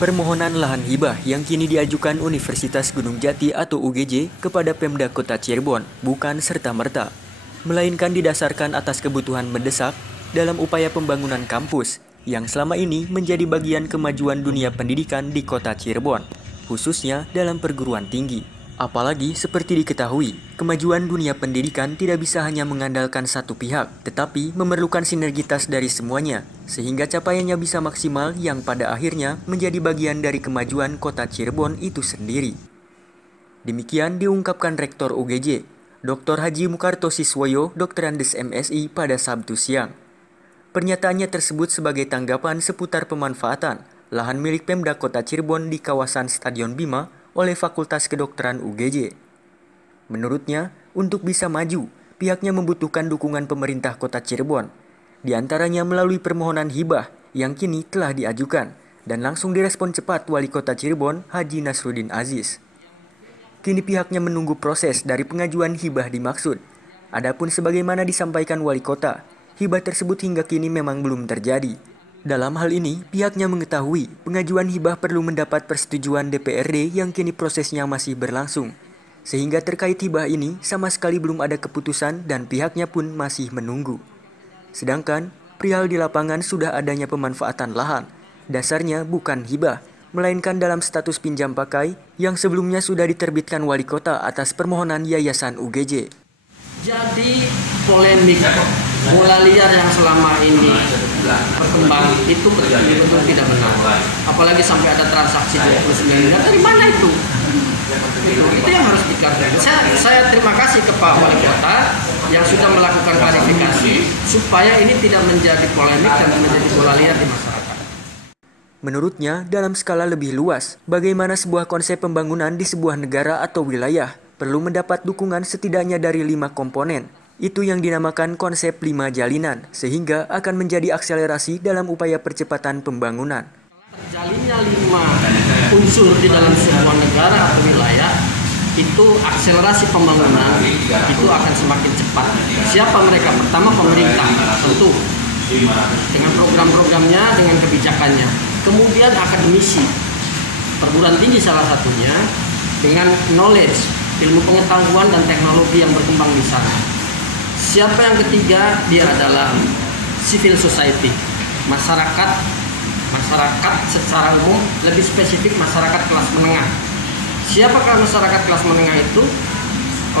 Permohonan lahan hibah yang kini diajukan Universitas Gunung Jati atau UGJ kepada Pemda Kota Cirebon bukan serta-merta, melainkan didasarkan atas kebutuhan mendesak dalam upaya pembangunan kampus yang selama ini menjadi bagian kemajuan dunia pendidikan di Kota Cirebon, khususnya dalam perguruan tinggi. Apalagi seperti diketahui, kemajuan dunia pendidikan tidak bisa hanya mengandalkan satu pihak, tetapi memerlukan sinergitas dari semuanya, sehingga capaiannya bisa maksimal yang pada akhirnya menjadi bagian dari kemajuan Kota Cirebon itu sendiri. Demikian diungkapkan Rektor UGJ, Dr. Haji Mukarto Siswoyo, Dokterandes MSI pada Sabtu siang. Pernyataannya tersebut sebagai tanggapan seputar pemanfaatan lahan milik Pemda Kota Cirebon di kawasan Stadion Bima oleh Fakultas Kedokteran UGJ. Menurutnya, untuk bisa maju, pihaknya membutuhkan dukungan pemerintah Kota Cirebon, di antaranya melalui permohonan hibah yang kini telah diajukan dan langsung direspon cepat Wali Kota Cirebon Haji Nasruddin Aziz. Kini pihaknya menunggu proses dari pengajuan hibah dimaksud. Adapun sebagaimana disampaikan Wali Kota, hibah tersebut hingga kini memang belum terjadi. Dalam hal ini, pihaknya mengetahui pengajuan hibah perlu mendapat persetujuan DPRD yang kini prosesnya masih berlangsung. Sehingga terkait hibah ini sama sekali belum ada keputusan dan pihaknya pun masih menunggu. Sedangkan, perihal di lapangan sudah adanya pemanfaatan lahan. Dasarnya bukan hibah, melainkan dalam status pinjam pakai yang sebelumnya sudah diterbitkan Wali Kota atas permohonan Yayasan UGJ. Jadi polemik bola liar yang selama ini berkembang itu betul-betul tidak benar. Apalagi sampai ada transaksi 29 miliar, dari mana itu? Itu yang harus dikatakan. Saya terima kasih ke Pak Wali Kota yang sudah melakukan klarifikasi supaya ini tidak menjadi polemik dan menjadi bola liar di masyarakat. Menurutnya, dalam skala lebih luas, bagaimana sebuah konsep pembangunan di sebuah negara atau wilayah perlu mendapat dukungan setidaknya dari 5 komponen. Itu yang dinamakan konsep 5 jalinan, sehingga akan menjadi akselerasi dalam upaya percepatan pembangunan. Terjalinnya 5 unsur di dalam sebuah negara atau wilayah, itu akselerasi pembangunan itu akan semakin cepat. Siapa mereka? Pertama pemerintah, tentu dengan program-programnya, dengan kebijakannya. Kemudian akademisi, perguruan tinggi salah satunya, dengan knowledge, ilmu pengetahuan dan teknologi yang berkembang di sana. Siapa yang ketiga? Dia adalah civil society, masyarakat secara umum, lebih spesifik masyarakat kelas menengah. Siapakah masyarakat kelas menengah itu?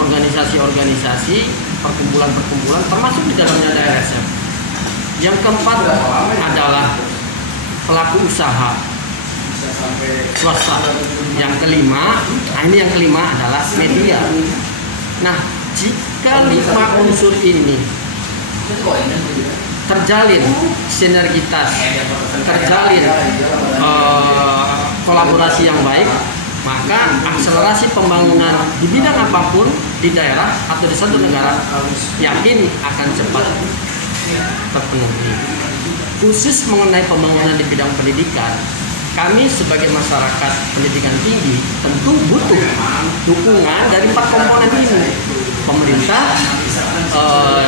Organisasi-organisasi, perkumpulan-perkumpulan, termasuk di dalamnya ada LSM. Yang keempat adalah pelaku usaha swasta. Yang kelima, ini yang kelima adalah media. Nah, jika 5 unsur ini terjalin sinergitas, terjalin kolaborasi yang baik, maka akselerasi pembangunan di bidang apapun di daerah atau di satu negara yakin akan cepat terpenuhi. Khusus mengenai pembangunan di bidang pendidikan, kami sebagai masyarakat pendidikan tinggi tentu butuh dukungan dari 4 komponen ini: pemerintah,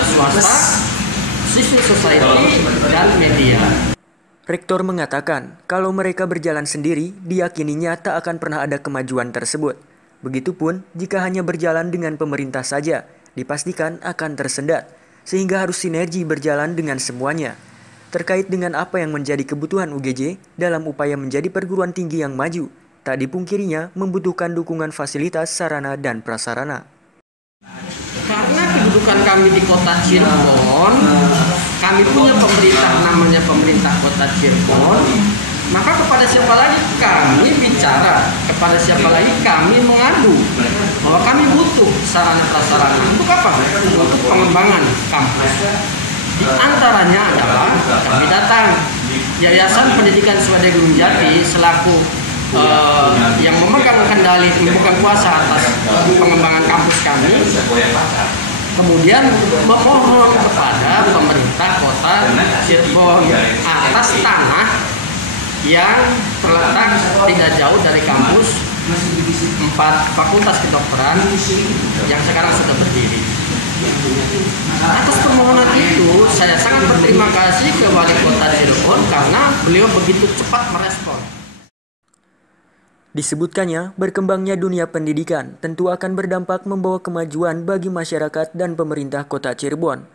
swasta, civil society, dan media. Rektor mengatakan kalau mereka berjalan sendiri, diyakininya tak akan pernah ada kemajuan tersebut. Begitupun jika hanya berjalan dengan pemerintah saja, dipastikan akan tersendat, sehingga harus sinergi berjalan dengan semuanya. Terkait dengan apa yang menjadi kebutuhan UGJ dalam upaya menjadi perguruan tinggi yang maju, tak dipungkirinya membutuhkan dukungan fasilitas sarana dan prasarana. Karena kedudukan kami di Kota Cirebon, kami punya pemerintah namanya pemerintah Kota Cirebon, maka kepada siapa lagi kami bicara, kepada siapa lagi kami mengadu bahwa kami butuh sarana prasarana. Untuk apa? Untuk pengembangan kampus. Di antaranya adalah kami datang Yayasan Pendidikan Swadaya Gunung Jati selaku yang memegang kendali, memegang kuasa atas pengembangan kampus kami, kemudian memohon kepada pemerintah Kota Cirebon atas tanah yang terletak tidak jauh dari kampus 4 Fakultas Kedokteran yang sekarang sudah berdiri. Atas permohonan itu, saya sangat berterima kasih ke Wali Kota Cirebon karena beliau begitu cepat merespon. Disebutkannya, berkembangnya dunia pendidikan tentu akan berdampak membawa kemajuan bagi masyarakat dan pemerintah Kota Cirebon.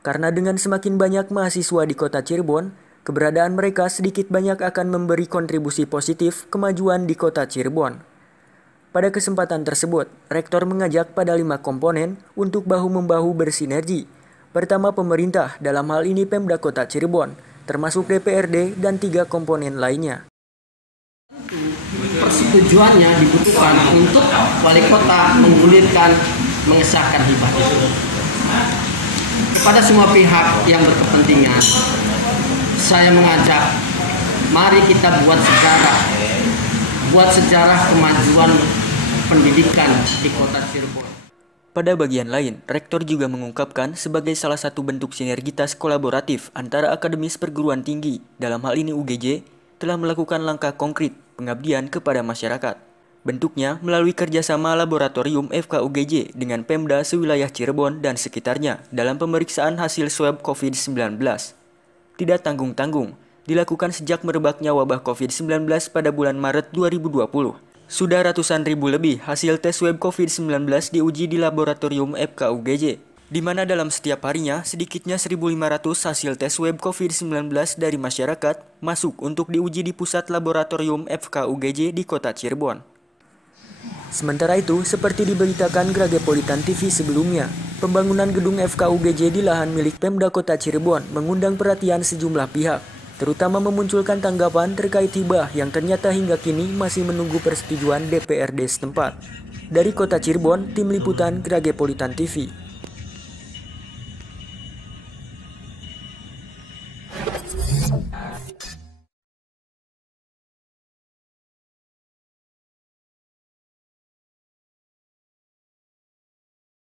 Karena dengan semakin banyak mahasiswa di Kota Cirebon, keberadaan mereka sedikit banyak akan memberi kontribusi positif kemajuan di Kota Cirebon. Pada kesempatan tersebut, Rektor mengajak pada 5 komponen untuk bahu-membahu bersinergi. Pertama, pemerintah, dalam hal ini Pemda Kota Cirebon, termasuk DPRD dan 3 komponen lainnya. Persetujuannya dibutuhkan untuk wali kota menggulirkan mengesahkan hibah itu. Kepada semua pihak yang berkepentingan, saya mengajak, mari kita buat sejarah kemajuan pendidikan di Kota Cirebon. Pada bagian lain, Rektor juga mengungkapkan sebagai salah satu bentuk sinergitas kolaboratif antara akademis perguruan tinggi, dalam hal ini UGJ, telah melakukan langkah konkret pengabdian kepada masyarakat. Bentuknya melalui kerjasama laboratorium FKUGJ dengan Pemda sewilayah Cirebon dan sekitarnya dalam pemeriksaan hasil swab COVID-19. Tidak tanggung-tanggung, dilakukan sejak merebaknya wabah COVID-19 pada bulan Maret 2020. Sudah ratusan ribu lebih hasil tes swab COVID-19 diuji di laboratorium FKUGJ, di mana dalam setiap harinya sedikitnya 1.500 hasil tes swab COVID-19 dari masyarakat masuk untuk diuji di pusat laboratorium FKUGJ di Kota Cirebon. Sementara itu, seperti diberitakan Gragepolitan TV sebelumnya, pembangunan gedung FKUGJ di lahan milik Pemda Kota Cirebon mengundang perhatian sejumlah pihak, terutama memunculkan tanggapan terkait hibah yang ternyata hingga kini masih menunggu persetujuan DPRD setempat. Dari Kota Cirebon, Tim Liputan Gragepolitan TV.